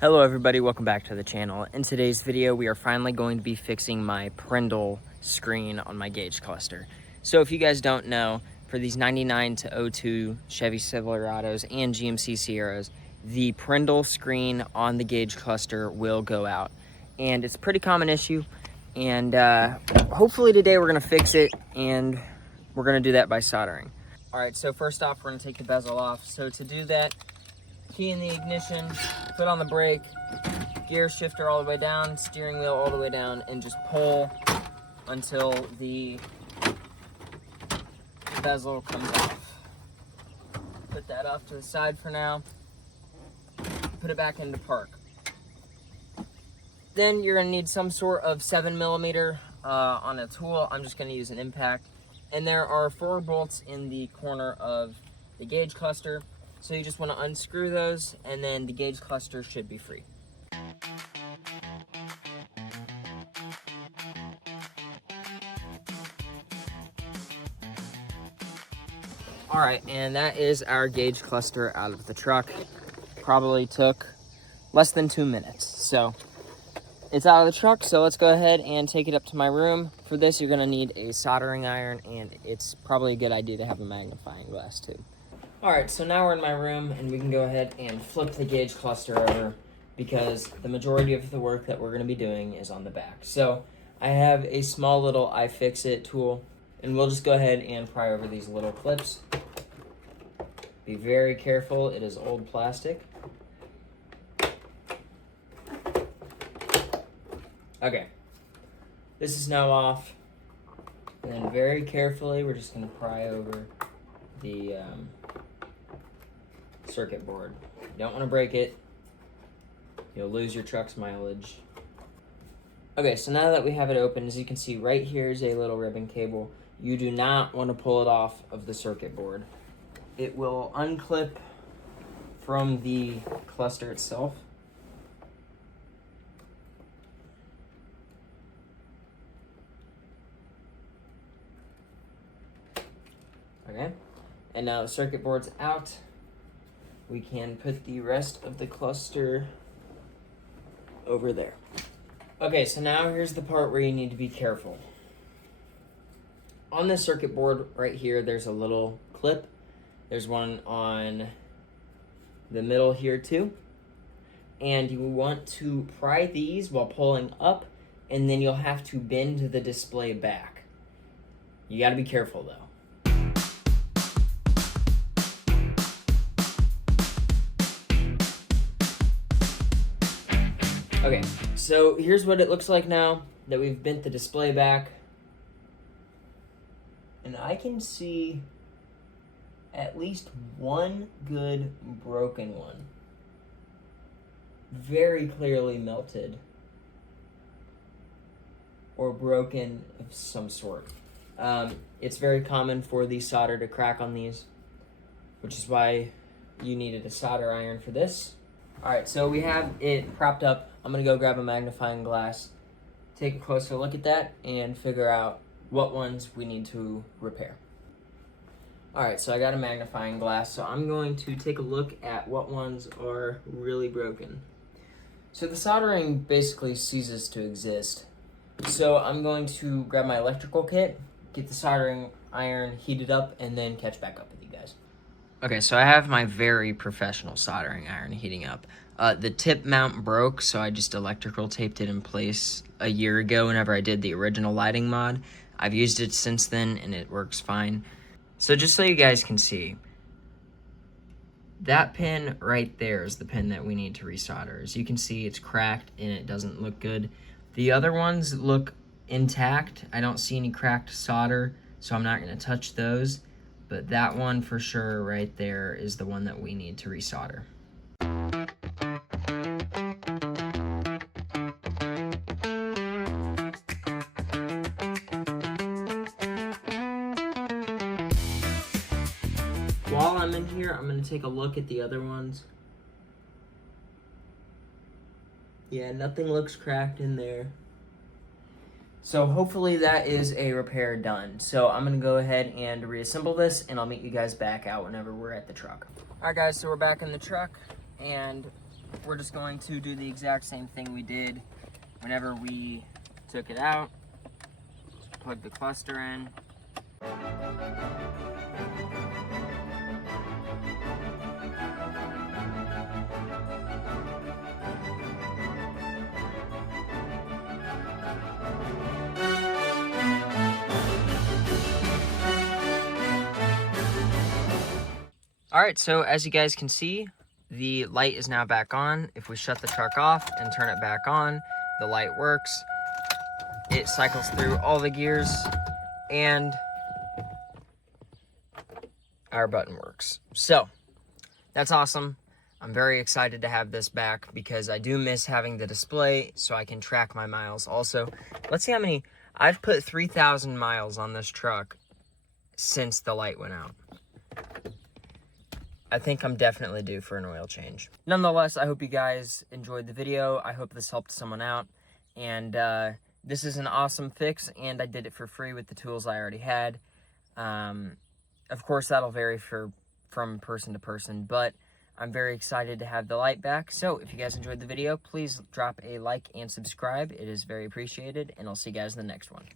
Hello everybody, welcome back to the channel. In today's video, we are finally going to be fixing my Prndl screen on my gauge cluster. So if you guys don't know, for these 99 to 02 Chevy Silverados and GMC Sierras, the Prndl screen on the gauge cluster will go out. And it's a pretty common issue, and hopefully today we're gonna fix it, and we're gonna do that by soldering. All right, so first off, we're gonna take the bezel off. So to do that, key in the ignition, foot on the brake, gear shifter all the way down, steering wheel all the way down, and just pull until the bezel comes off. Put that off to the side for now. Put it back into park. Then you're gonna need some sort of 7mm on a tool. I'm just gonna use an impact. And there are 4 bolts in the corner of the gauge cluster. So you just want to unscrew those, and then the gauge cluster should be free. All right, and that is our gauge cluster out of the truck. Probably took less than 2 minutes. So it's out of the truck, so let's go ahead and take it up to my room. For this, you're gonna need a soldering iron, and it's probably a good idea to have a magnifying glass too. All right, so now we're in my room, and we can go ahead and flip the gauge cluster over because the majority of the work that we're gonna be doing is on the back. So I have a small little iFixit tool, and we'll just go ahead and pry over these little clips. Be very careful, it is old plastic. Okay, this is now off, and then very carefully, we're just gonna pry over the circuit board. You don't want to break it. You'll lose your truck's mileage. Okay, so now that we have it open, as you can see, right here is a little ribbon cable. You do not want to pull it off of the circuit board. It will unclip from the cluster itself. Okay, and now the circuit board's out. We can put the rest of the cluster over there. Okay, so now here's the part where you need to be careful. On the circuit board right here, there's a little clip. There's one on the middle here too. And you want to pry these while pulling up, and then you'll have to bend the display back. You gotta be careful though. Okay, so here's what it looks like now that we've bent the display back. And I can see at least one good broken one. Very clearly melted or broken of some sort. It's very common for the solder to crack on these, which is why you needed a solder iron for this. All right, so we have it propped up. I'm gonna go grab a magnifying glass, take a closer look at that, and figure out what ones we need to repair. All right, so I got a magnifying glass, so I'm going to take a look at what ones are really broken. So the soldering basically ceases to exist. So I'm going to grab my electrical kit, get the soldering iron heated up, and then catch back up with you guys. Okay, so I have my very professional soldering iron heating up. The tip mount broke, so I just electrical taped it in place a year ago whenever I did the original lighting mod. I've used it since then, and it works fine. So just so you guys can see, that pin right there is the pin that we need to resolder. As you can see, it's cracked, and it doesn't look good. The other ones look intact. I don't see any cracked solder, so I'm not going to touch those. But that one for sure right there is the one that we need to resolder. While I'm in here, I'm going to take a look at the other ones. Yeah, nothing looks cracked in there. So hopefully that is a repair done. So I'm gonna go ahead and reassemble this, and I'll meet you guys back out whenever we're at the truck. All right guys, so we're back in the truck, and we're just going to do the exact same thing we did whenever we took it out. Just plug the cluster in. All right, so as you guys can see, the light is now back on. If we shut the truck off and turn it back on, the light works. It cycles through all the gears and our button works. So that's awesome. I'm very excited to have this back because I do miss having the display so I can track my miles. Also, let's see how many, I've put 3,000 miles on this truck since the light went out. I think I'm definitely due for an oil change. Nonetheless, I hope you guys enjoyed the video. I hope this helped someone out. And this is an awesome fix, and I did it for free with the tools I already had. Of course, that'll vary from person to person, but I'm very excited to have the light back. So if you guys enjoyed the video, please drop a like and subscribe. It is very appreciated, and I'll see you guys in the next one.